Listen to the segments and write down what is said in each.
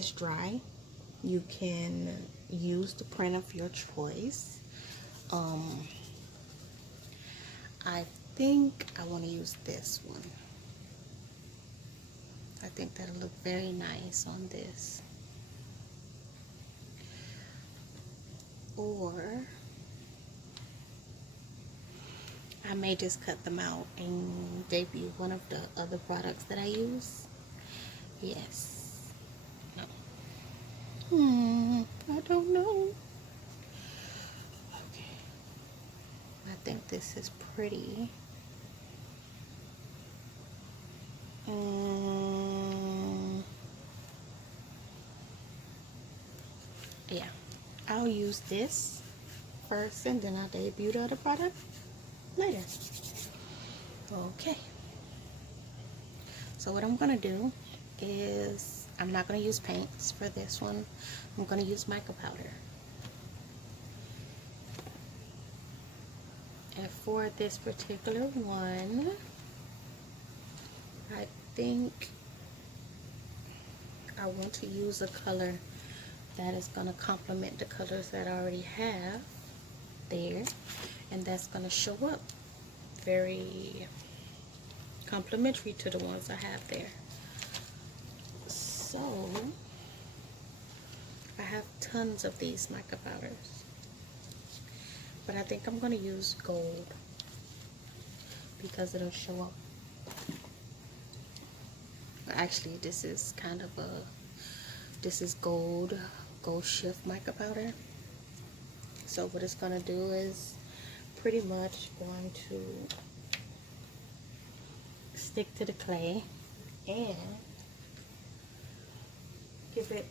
is dry, you can use the print of your choice. I think I want to use this one. I think that'll look very nice on this. Or I may just cut them out and debut one of the other products that I use. Yes. No. I don't know. Okay. I think this is pretty. Yeah. I'll use this first and then I'll debut the other product later. Okay. So what I'm going to do is I'm not going to use paints for this one. I'm going to use mica powder. And for this particular one, I think I want to use a color that is going to complement the colors that I already have there, and that's going to show up very complementary to the ones I have there. So I have tons of these mica powders, but I think I'm going to use gold because it'll show up. Actually, this is kind of a, this is gold shift mica powder. So what it's going to do is pretty much going to stick to the clay and give it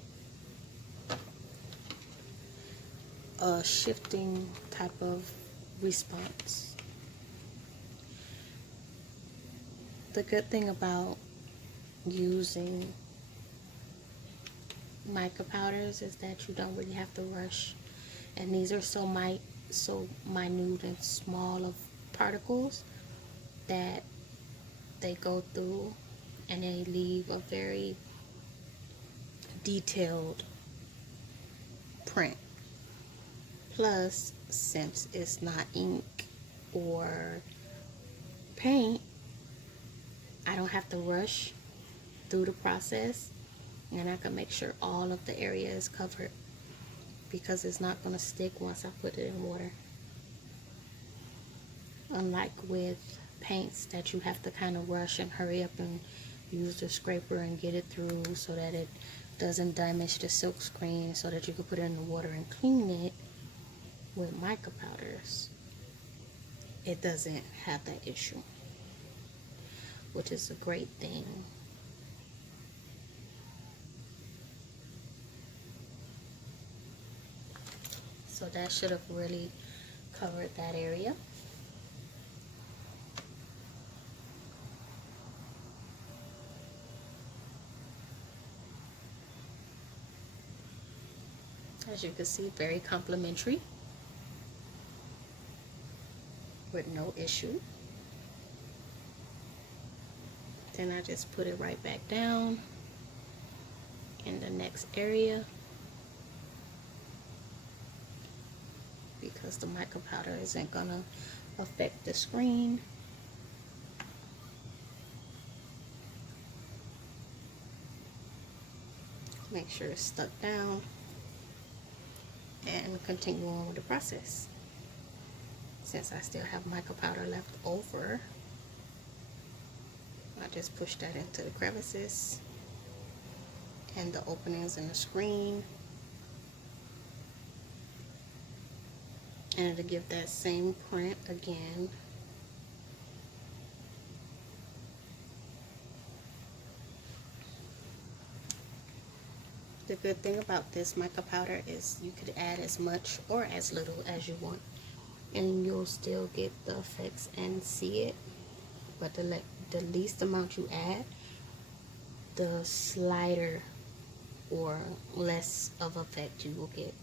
a shifting type of response. The good thing about using mica powders is that you don't really have to rush, and these are so minute and small of particles that they go through and they leave a very detailed print. Plus, since it's not ink or paint, I don't have to rush through the process, and I can make sure all of the area is covered because it's not going to stick once I put it in water. Unlike with paints that you have to kind of rush and hurry up and use the scraper and get it through so that it doesn't damage the silk screen so that you can put it in the water and clean it. With mica powders, it doesn't have that issue, which is a great thing. So that should have really covered that area. As you can see, very complimentary with no issue. Then I just put it right back down in the next area because the mica powder isn't gonna affect the screen. Make sure it's stuck down and continue on with the process. Since I still have mica powder left over, I just push that into the crevices and the openings in the screen, and to give that same print again. The good thing about this mica powder is you could add as much or as little as you want, and you'll still get the effects and see it. But the least amount you add, the slighter or less of effect you will get.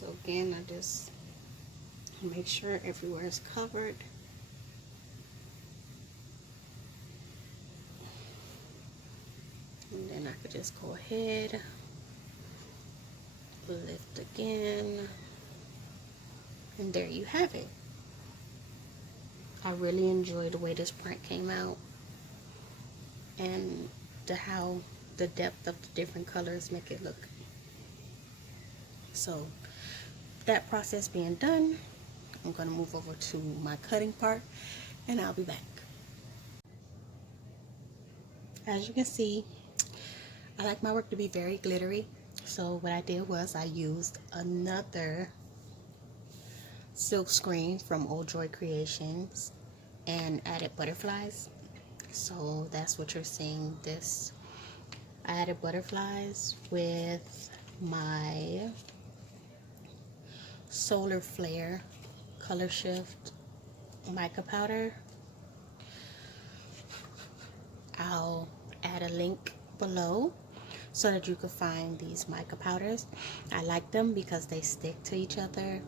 So again, I just make sure everywhere is covered. And then I could just go ahead, lift again, and there you have it. I really enjoyed the way this print came out, and how the depth of the different colors make it look. So that process being done, I'm going to move over to my cutting part, and I'll be back. As you can see, I like my work to be very glittery, so what I did was I used another silk screen from Old Joy Creations and added butterflies. So that's what you're seeing. This, I added butterflies with my Solar Flare Color Shift mica powder. I'll add a link below so that you can find these mica powders. I like them because they stick to each other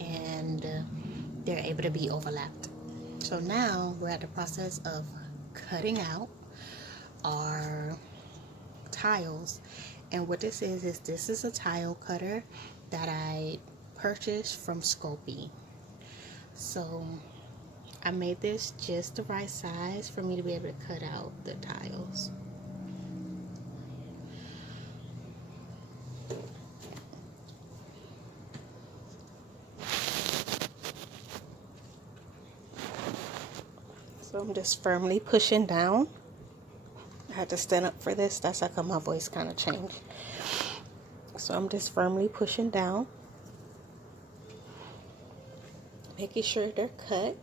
and they're able to be overlapped. So now we're at the process of cutting out our tiles, and what this is this is a tile cutter that I purchased from Sculpey. So I made this just the right size for me to be able to cut out the tiles. So I'm just firmly pushing down. I had to stand up for this. That's how come my voice kind of changed. So I'm just firmly pushing down, making sure they're cut.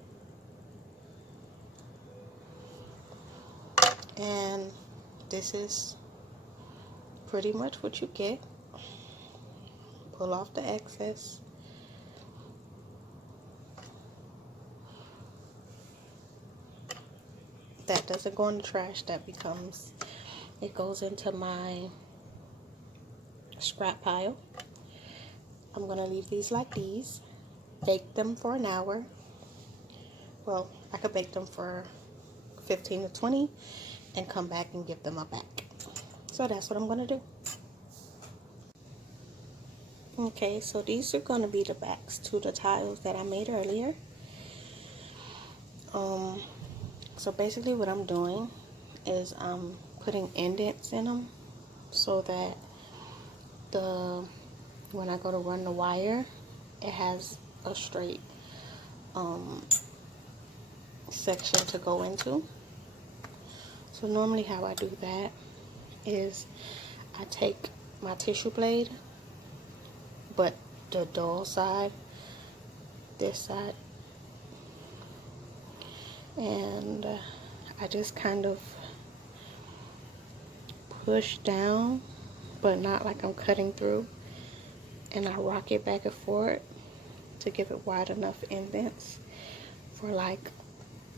And this is pretty much what you get. Pull off the excess. That doesn't go in the trash. That becomes, it goes into my scrap pile. I'm going to leave these like these. Bake them for an hour. Well, I could bake them for 15 to 20 and come back and give them a back. So that's what I'm going to do. Okay, so these are going to be the backs to the tiles that I made earlier. So basically what I'm doing is I'm putting indents in them so that when I go to run the wire, it has a straight section to go into. So normally how I do that is I take my tissue blade, but the dull side, this side, and I just kind of push down, but not like I'm cutting through, and I rock it back and forth to give it wide enough indents for like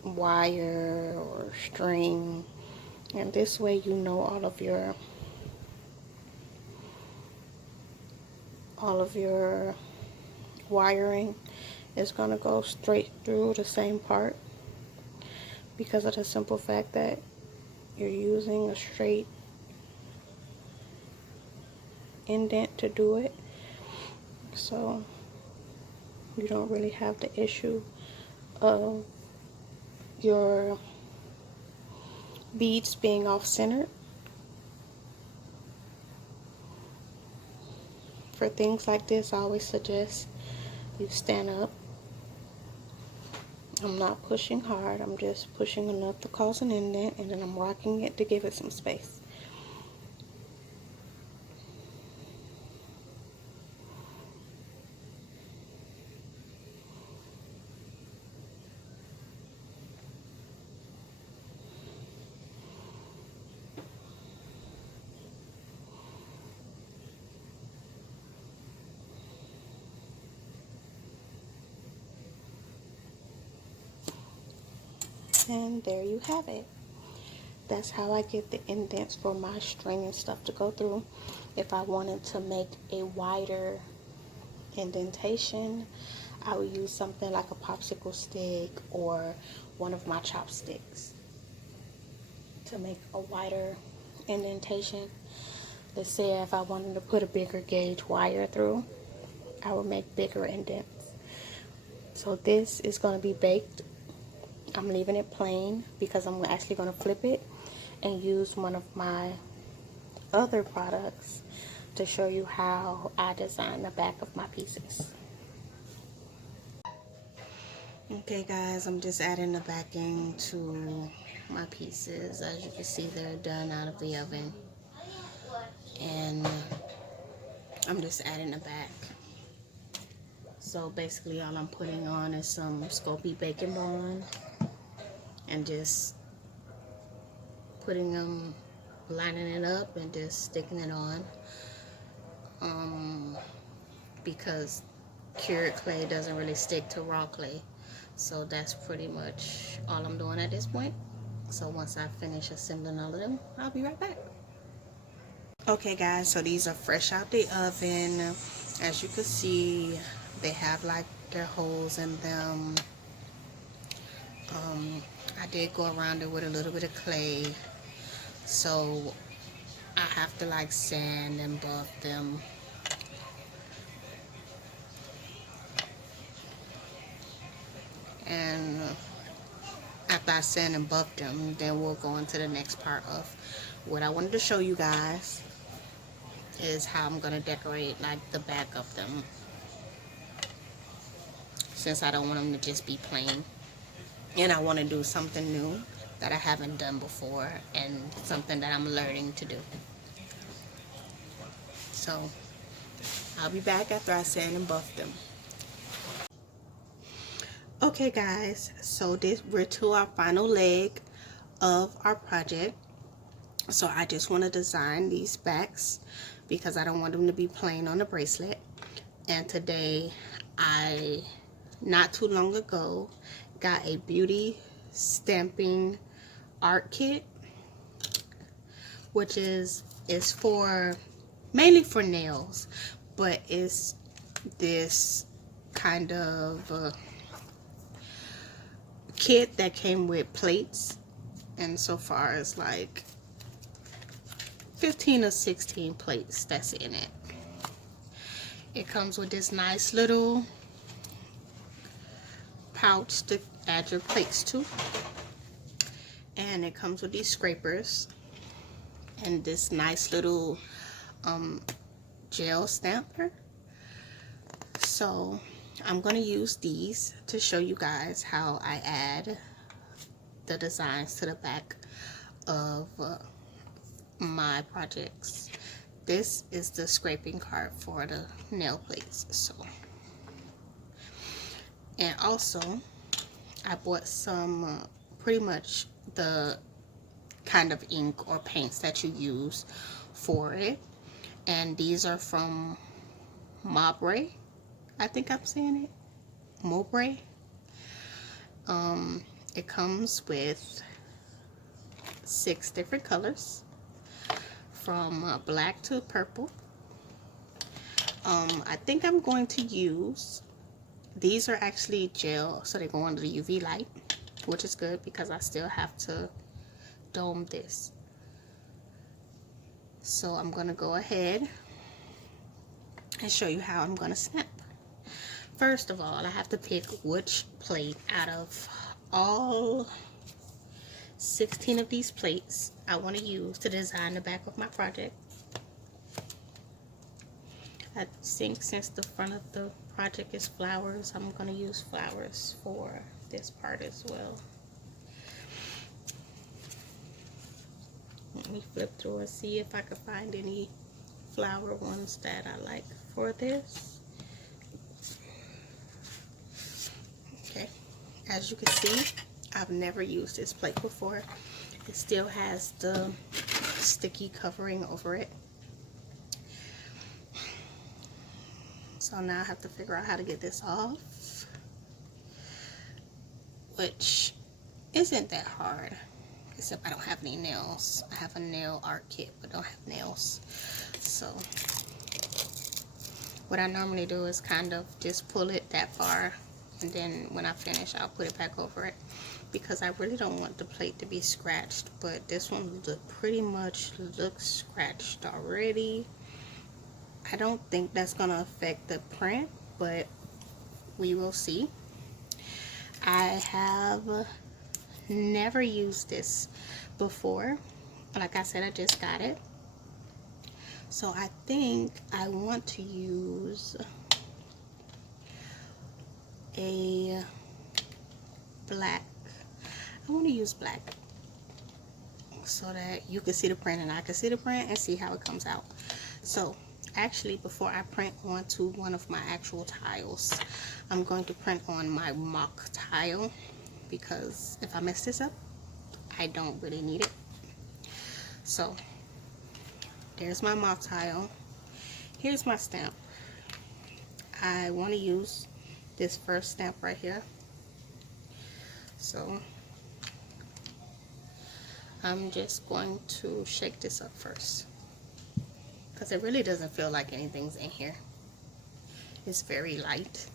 wire or string. And this way you know all of your wiring is going to go straight through the same part, because of the simple fact that you're using a straight indent to do it. So you don't really have the issue of your beads being off-centered. For things like this, I always suggest you stand up. I'm not pushing hard, I'm just pushing enough to cause an indent, and then I'm rocking it to give it some space. And there you have it. That's how I get the indents for my string and stuff to go through. If I wanted to make a wider indentation, I would use something like a popsicle stick or one of my chopsticks to make a wider indentation. Let's say if I wanted to put a bigger gauge wire through, I would make bigger indents. So this is going to be baked. I'm leaving it plain because I'm actually going to flip it and use one of my other products to show you how I design the back of my pieces. Okay guys, I'm just adding the backing to my pieces. As you can see, they're done out of the oven, and I'm just adding the back. So basically all I'm putting on is some Scoopy Bacon Bond and just putting them, lining it up and just sticking it on. Because cured clay doesn't really stick to raw clay. So that's pretty much all I'm doing at this point. So once I finish assembling all of them, I'll be right back. Okay guys, so these are fresh out the oven. As you can see, they have like their holes in them. I did go around it with a little bit of clay, so I have to like sand and buff them. And after I sand and buff them, then we'll go into the next part of what I wanted to show you guys, is how I'm gonna decorate like the back of them, since I don't want them to just be plain, and I want to do something new that I haven't done before and something that I'm learning to do. So I'll be back after I sand and buff them. Okay guys, so we're to our final leg of our project. So I just want to design these backs because I don't want them to be plain on the bracelet. And today, not too long ago, got a beauty stamping art kit, which is for mainly for nails, but it's this kind of kit that came with plates, and so far it's like 15 or 16 plates that's in it. It comes with this nice little pouch to add your plates to, and it comes with these scrapers and this nice little gel stamper. So I'm going to use these to show you guys how I add the designs to the back of my projects. This is the scraping card for the nail plates. So, and also I bought some pretty much the kind of ink or paints that you use for it, and these are from Mowbray. I think I'm saying it Mowbray. It comes with 6 different colors, from black to purple. I think I'm going to use, these are actually gel, so they go under the UV light, which is good because I still have to dome this. So I'm going to go ahead and show you how I'm going to snap. First of all, I have to pick which plate out of all 16 of these plates I want to use to design the back of my project. I think since the front of the project is flowers, I'm going to use flowers for this part as well. Let me flip through and see if I can find any flower ones that I like for this. Okay, as you can see, I've never used this plate before. It still has the sticky covering over it. So now I have to figure out how to get this off, which isn't that hard, except I don't have any nails. I have a nail art kit, but don't have nails. So What I normally do is kind of just pull it that far, and then when I finish I'll put it back over it, because I really don't want the plate to be scratched. But this one pretty much looks scratched already. I don't think that's gonna affect the print, but we will see. I have never used this before. Like I said, I just got it. So I think I want to use a black. I want to use black so that you can see the print and I can see the print and see how it comes out. So actually, before I print onto one of my actual tiles, I'm going to print on my mock tile, because if I mess this up, I don't really need it. So there's my mock tile. Here's my stamp. I want to use this first stamp right here. So I'm just going to shake this up first, because it really doesn't feel like anything's in here. It's very light.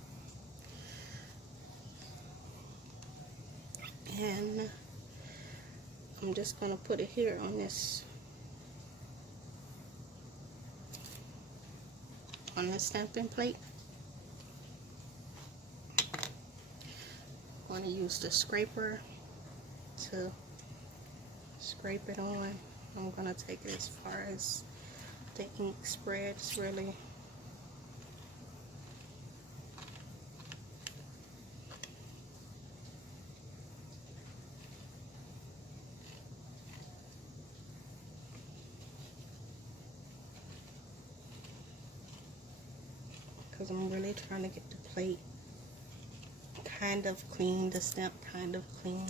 And I'm just going to put it here on this stamping plate. I want to use the scraper to scrape it on. I'm going to take it as far as the ink spreads, really. Because I'm really trying to get the plate kind of clean, the stamp kind of clean,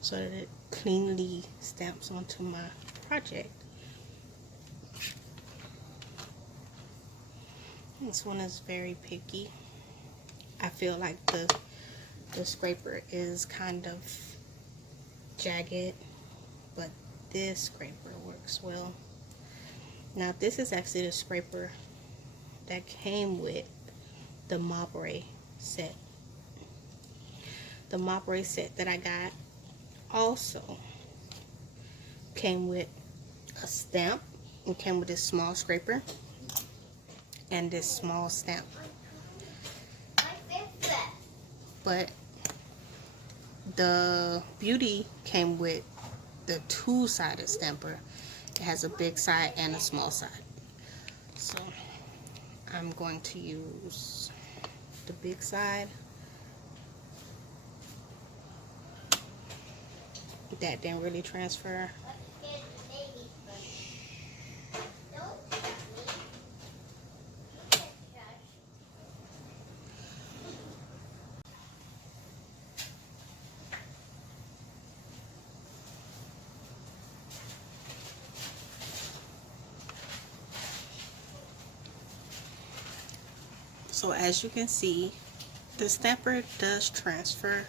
so that it cleanly stamps onto my project. This one is very picky. I feel like the scraper is kind of jagged, but this scraper works well. Now this is actually the scraper that came with the Polymer set. The Polymer set that I got also came with a stamp. It came with this small scraper and this small stamp. But the Beauty came with the two-sided stamper. It has a big side and a small side. So I'm going to use the big side. That didn't really transfer. So as you can see, the stamper does transfer.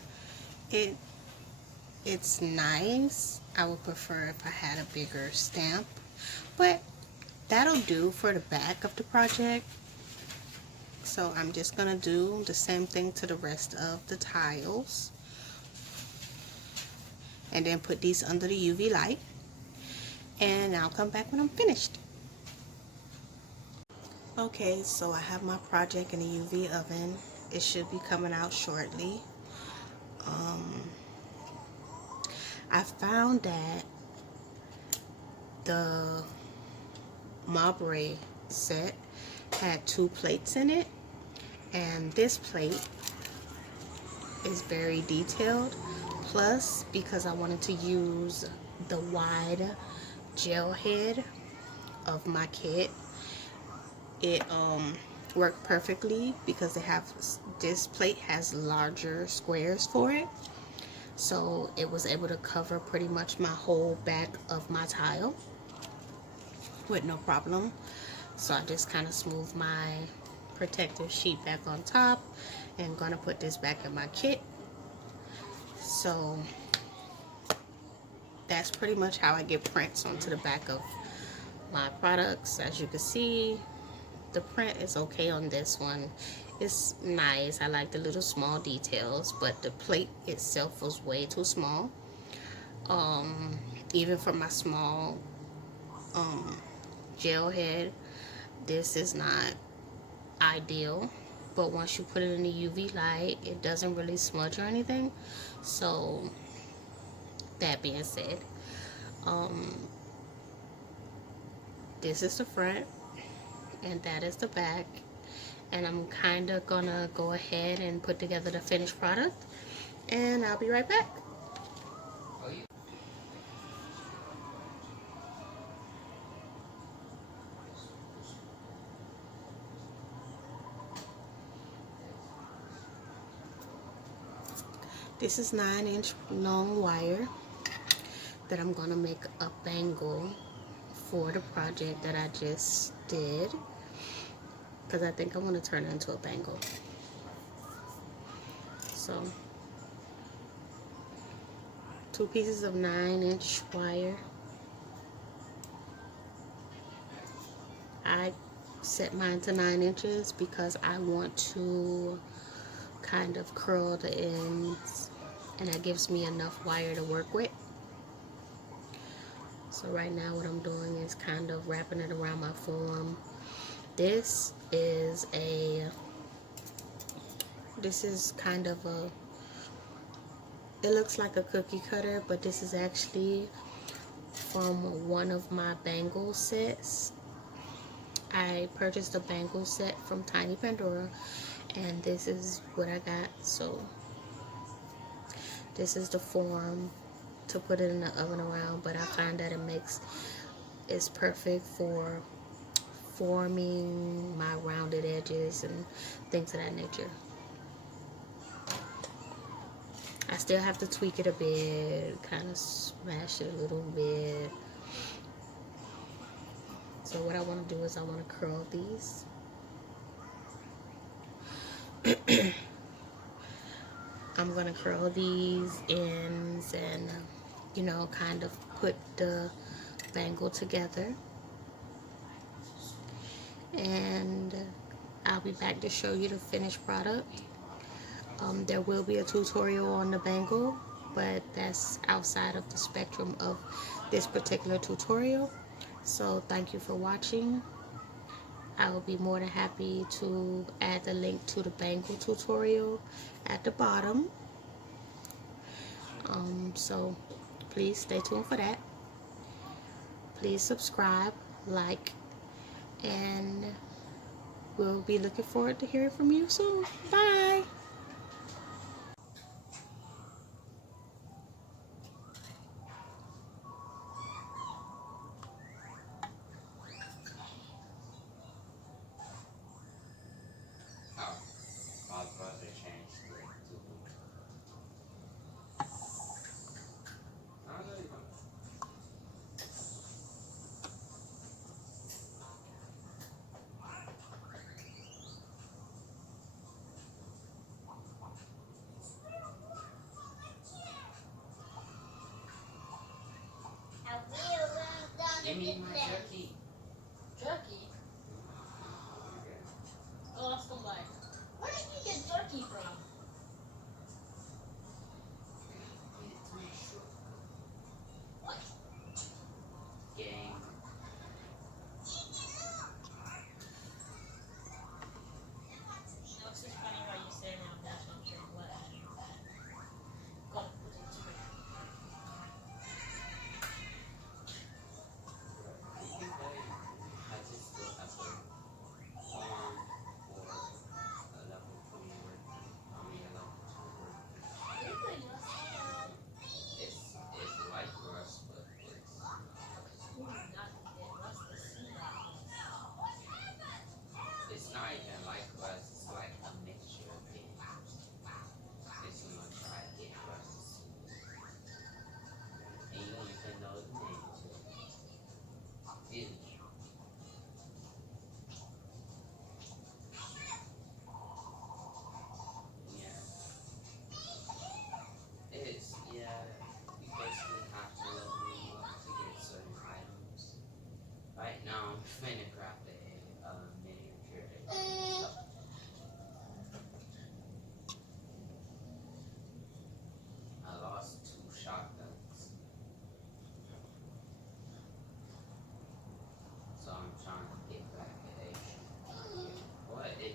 It's nice. I would prefer if I had a bigger stamp, but that'll do for the back of the project. So I'm just gonna do the same thing to the rest of the tiles, and then put these under the UV light, and I'll come back when I'm finished. Okay, so I have my project in the UV oven. It should be coming out shortly. I found that the Polymer set had 2 plates in it, and this plate is very detailed. Plus, because I wanted to use the wide gel head of my kit, it worked perfectly, because this plate has larger squares for it, so it was able to cover pretty much my whole back of my tile with no problem. So I just kind of smoothed my protective sheet back on top, and gonna put this back in my kit. So that's pretty much how I get prints onto the back of my products. As you can see, the print is okay on this one. It's nice. I like the little small details, but the plate itself was way too small. Um, Even for my small gel head, this is not ideal. But once you put it in the UV light, it doesn't really smudge or anything. So that being said, um, this is the front and that is the back, and I'm kind of gonna go ahead and put together the finished product, and I'll be right back. This is 9-inch long wire that I'm gonna make a bangle for the project that I just did, because I think I want to turn it into a bangle. So 2 pieces of 9-inch wire. I set mine to 9 inches because I want to kind of curl the ends, and that gives me enough wire to work with. So right now what I'm doing is kind of wrapping it around my form. This is kind of a, it looks like a cookie cutter, but this is actually from one of my bangle sets. I purchased a bangle set from Tiny Pandora, and this is what I got. So this is the form to put it in the oven around, but I find that it's perfect for forming my rounded edges and things of that nature. I still have to tweak it a bit, kind of smash it a little bit. So what I want to do is I want to curl these. I'm going to curl these ends and, you know, kind of put the bangle together. And I'll be back to show you the finished product. There will be a tutorial on the bangle, but that's outside of the spectrum of this particular tutorial. So thank you for watching. I will be more than happy to add the link to the bangle tutorial at the bottom. So please stay tuned for that. Please subscribe, like, and we'll be looking forward to hearing from you soon. Bye. Give me my jerky. Jerky? Oh, that's the light. Where did you get jerky from? What? Gang. No, it's just funny how you say now that you're wet. Gotta put it to it.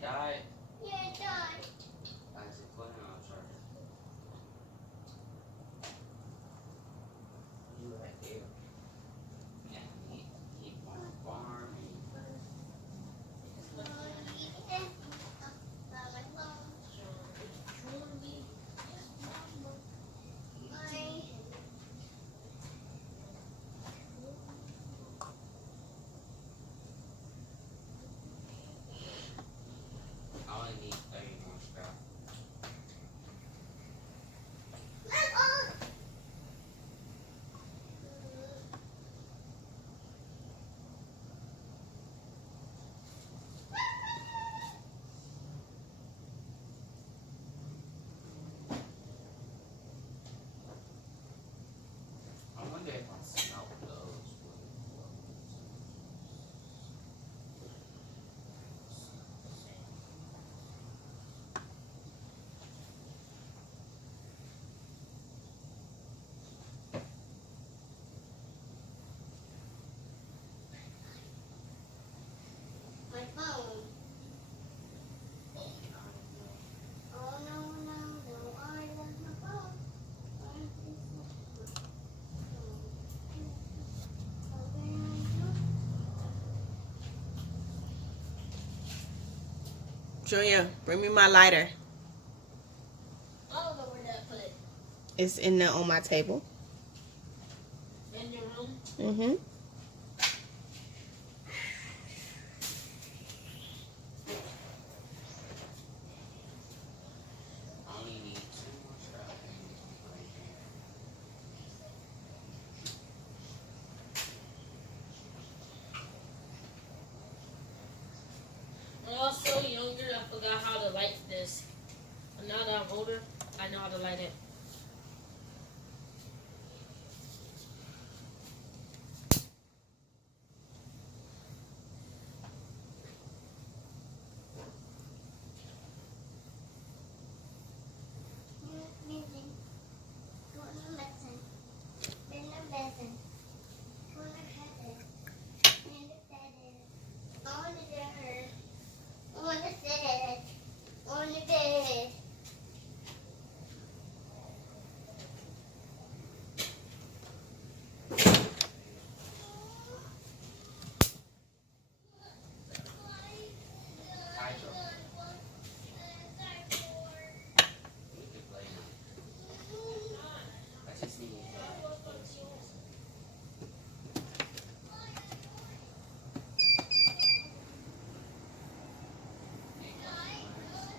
died? Yeah, it died. Isaac, put it on charger. You right there. Yeah, need more farming. I only need 30 more scrap. I wonder if I smelt those. My phone. Oh no, no, no, I left my phone. Junior, bring me my lighter. I don't know where that put. It's in there on my table. In your room? Mm-hmm. I only need 2 more scrap. Right When I was so younger, I forgot how to light this. But now that I'm older, I know how to light it. Hydro. We could play now. I just need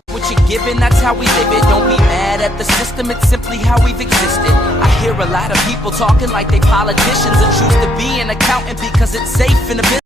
What you're given, that's how we live it. Don't be mad at the system, it's simply how we've existed. I hear a lot of people talking like they politicians and choose to be an accountant because it's safe in the business.